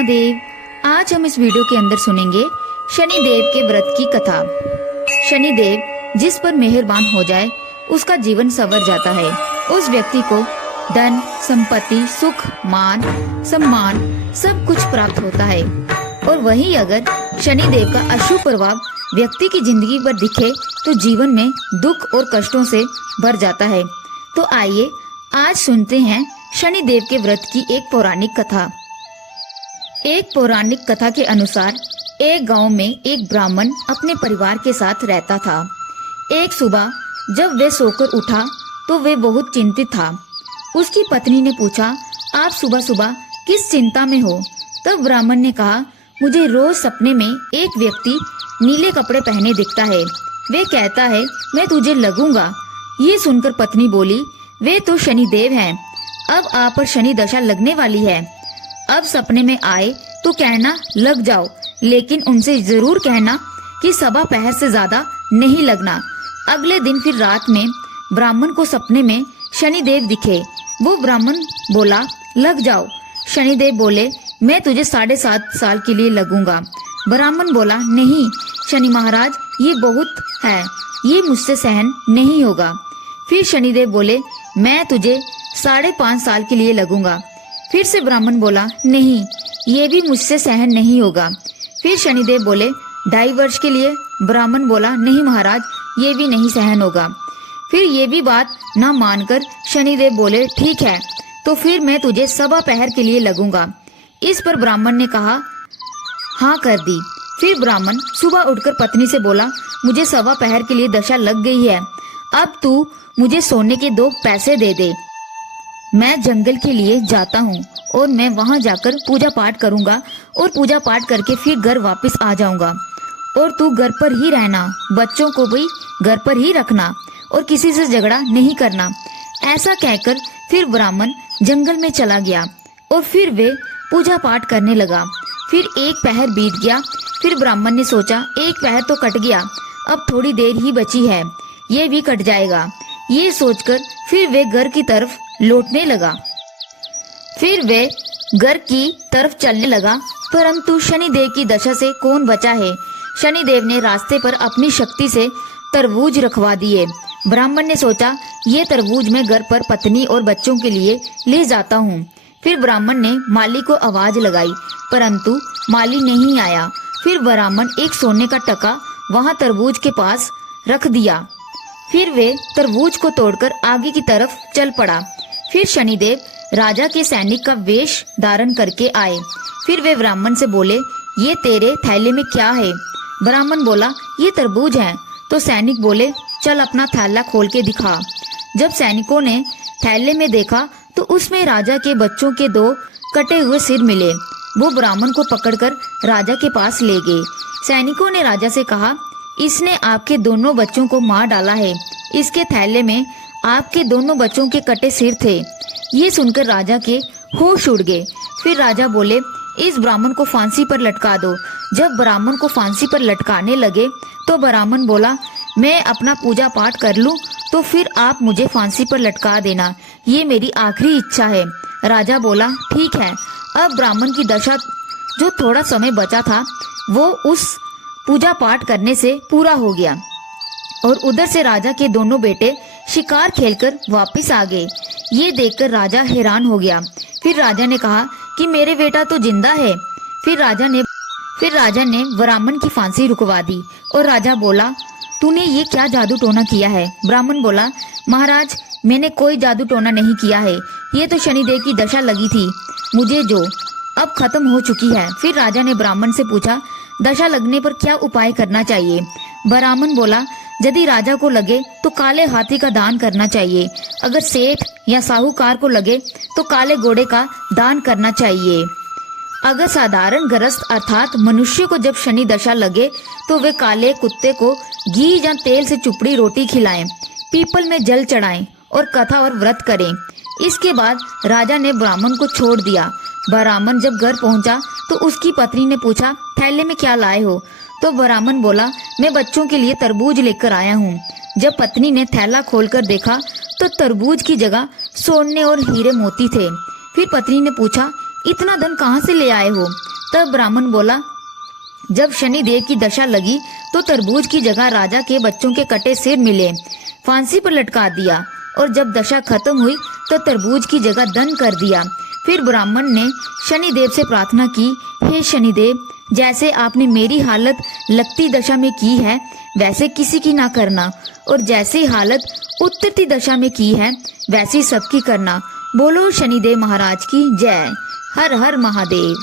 महादेव। आज हम इस वीडियो के अंदर सुनेंगे शनिदेव के व्रत की कथा। शनिदेव जिस पर मेहरबान हो जाए उसका जीवन संवर जाता है। उस व्यक्ति को धन, संपत्ति, सुख, मान, सम्मान सब कुछ प्राप्त होता है। और वहीं अगर शनिदेव का अशुभ प्रभाव व्यक्ति की जिंदगी पर दिखे तो जीवन में दुख और कष्टों से भर जाता है। तो आइए आज सुनते हैं शनिदेव के व्रत की एक पौराणिक कथा। एक पौराणिक कथा के अनुसार एक गांव में एक ब्राह्मण अपने परिवार के साथ रहता था। एक सुबह जब वह सोकर उठा तो वह बहुत चिंतित था। उसकी पत्नी ने पूछा, आप सुबह सुबह किस चिंता में हो? तब ब्राह्मण ने कहा, मुझे रोज सपने में एक व्यक्ति नीले कपड़े पहने दिखता है। वे कहता है मैं तुझे लगूंगा। ये सुनकर पत्नी बोली, वे तो शनिदेव हैं। अब आप पर शनि दशा लगने वाली है। अब सपने में आए तो कहना लग जाओ, लेकिन उनसे जरूर कहना कि सवा पहर से ज्यादा नहीं लगना। अगले दिन फिर रात में ब्राह्मण को सपने में शनिदेव दिखे। वो ब्राह्मण बोला, लग जाओ। शनिदेव बोले, मैं तुझे 7.5 साल के लिए लगूंगा। ब्राह्मण बोला, नहीं शनि महाराज, ये बहुत है, ये मुझसे सहन नहीं होगा। फिर शनिदेव बोले, मैं तुझे 5.5 साल के लिए लगूंगा। फिर से ब्राह्मण बोला, नहीं ये भी मुझसे सहन नहीं होगा। फिर शनिदेव बोले, 2.5 वर्ष के लिए। ब्राह्मण बोला, नहीं महाराज, ये भी नहीं सहन होगा। फिर ये भी बात ना मानकर शनिदेव बोले, ठीक है तो फिर मैं तुझे सवा पहर के लिए लगूंगा। इस पर ब्राह्मण ने कहा, हाँ कर दी। फिर ब्राह्मण सुबह उठकर पत्नी से बोला, मुझे सवा पहर के लिए दशा लग गई है। अब तू मुझे सोने के 2 पैसे दे दे। मैं जंगल के लिए जाता हूँ और मैं वहाँ जाकर पूजा पाठ करूँगा और पूजा पाठ करके फिर घर वापस आ जाऊँगा। और तू घर पर ही रहना, बच्चों को भी घर पर ही रखना और किसी से झगड़ा नहीं करना। ऐसा कहकर फिर ब्राह्मण जंगल में चला गया और फिर वे पूजा पाठ करने लगा। फिर 1 पहर बीत गया। फिर ब्राह्मण ने सोचा, 1 पहर तो कट गया, अब थोड़ी देर ही बची है, ये भी कट जाएगा। ये सोचकर फिर वे घर की तरफ लौटने लगा। फिर वे घर की तरफ चलने लगा, परंतु शनिदेव की दशा से कौन बचा है। शनिदेव ने रास्ते पर अपनी शक्ति से तरबूज रखवा दिए। ब्राह्मण ने सोचा, ये तरबूज मैं घर पर पत्नी और बच्चों के लिए ले जाता हूँ। फिर ब्राह्मण ने माली को आवाज लगाई, परंतु माली नहीं आया। फिर ब्राह्मण एक सोने का टका वहाँ तरबूज के पास रख दिया। फिर वे तरबूज को तोड़कर आगे की तरफ चल पड़ा। फिर शनिदेव राजा के सैनिक का वेश धारण करके आए। फिर वे ब्राह्मण से बोले, ये तेरे थैले में क्या है? ब्राह्मण बोला, ये तरबूज है। तो सैनिक बोले, चल अपना थैला खोल के दिखा। जब सैनिकों ने थैले में देखा तो उसमें राजा के बच्चों के 2 कटे हुए सिर मिले। वो ब्राह्मण को पकड़कर राजा के पास ले गए। सैनिकों ने राजा से कहा, इसने आपके दोनों बच्चों को मार डाला है। इसके थैले में आपके दोनों बच्चों के कटे सिर थे। ये सुनकर राजा के होश उड़ गए। फिर राजा बोले, इस ब्राह्मण को फांसी पर लटका दो। जब ब्राह्मण को फांसी पर लटकाने लगे तो ब्राह्मण बोला, मैं अपना पूजा पाठ कर लूं तो फिर आप मुझे फांसी पर लटका देना, ये मेरी आखिरी इच्छा है। राजा बोला, ठीक है। अब ब्राह्मण की दशा जो थोड़ा समय बचा था वो उस पूजा पाठ करने से पूरा हो गया। और उधर से राजा के दोनों बेटे शिकार खेलकर वापस आ गए। ये देखकर राजा हैरान हो गया। फिर राजा ने कहा कि मेरे बेटा तो जिंदा है। फिर राजा ने ब्राह्मण की फांसी रुकवा दी। और राजा बोला, तूने ये क्या जादू टोना किया है? ब्राह्मण बोला, महाराज मैंने कोई जादू टोना नहीं किया है, ये तो शनिदेव की दशा लगी थी मुझे जो अब खत्म हो चुकी है। फिर राजा ने ब्राह्मण से पूछा, दशा लगने पर क्या उपाय करना चाहिए? ब्राह्मण बोला, यदि राजा को लगे तो काले हाथी का दान करना चाहिए। अगर सेठ या साहूकार को लगे तो काले घोड़े का दान करना चाहिए। अगर साधारण गृहस्थ अर्थात मनुष्य को जब शनि दशा लगे तो वे काले कुत्ते को घी या तेल से चुपड़ी रोटी खिलाएं, पीपल में जल चढ़ाएं और कथा और व्रत करें। इसके बाद राजा ने ब्राह्मण को छोड़ दिया। ब्राह्मण जब घर पहुंचा तो उसकी पत्नी ने पूछा, थैले में क्या लाए हो? तो ब्राह्मण बोला, मैं बच्चों के लिए तरबूज लेकर आया हूँ। जब पत्नी ने थैला खोलकर देखा तो तरबूज की जगह सोने और हीरे मोती थे। फिर पत्नी ने पूछा, इतना धन कहाँ से ले आए हो? तब ब्राह्मण बोला, जब शनिदेव की दशा लगी तो तरबूज की जगह राजा के बच्चों के कटे सिर मिले, फांसी पर लटका दिया, और जब दशा खत्म हुई तो तरबूज की जगह दंड कर दिया। फिर ब्राह्मण ने शनिदेव से प्रार्थना की, हे शनिदेव, जैसे आपने मेरी हालत लगती दशा में की है वैसे किसी की ना करना, और जैसी हालत उत्तरती दशा में की है वैसी सबकी करना। बोलो शनिदेव महाराज की जय। हर हर महादेव।